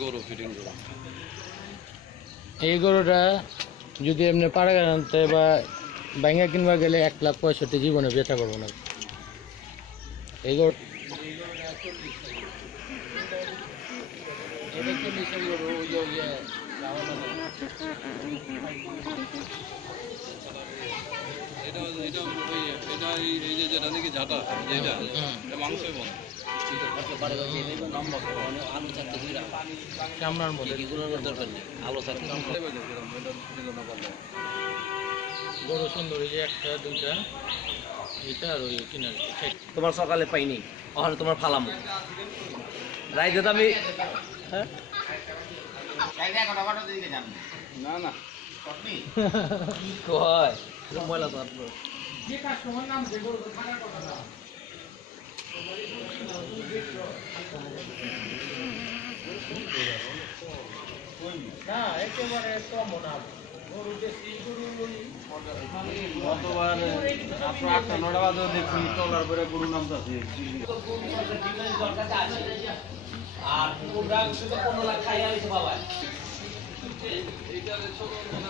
গরু ফিটিং গরু। এই গরুটা যদি এমনি পাড়া আনতে বা ভাঙা কিনবা গেলে 1,65,000 জীবনে বেচা করবো না। এই গরু এটা এটা ওই এটা এই যে যেটা নাকি ঝাঁটা যেটা এটা মাংসই বলে। চামড়ার মধ্যে দরকার নেই আলো থাকলে গরু সুন্দর, এই যে একটা দুইটা এটা আর ওই কিনার তোমার সকালে পাইনি ওখানে তোমার ফালামো রাইতে তো আমি হ্যাঁ না না কয় ময়লা তো না একেবারে কম না গরু দেশি গরু গতবার আপনার 8টা 9টা বাজে দেখছি টলার পরে গরু নামতেছে। আর পুরা শুধু 15 লাখ খাইয়া হইছে বাবা এইটা ছোট মানে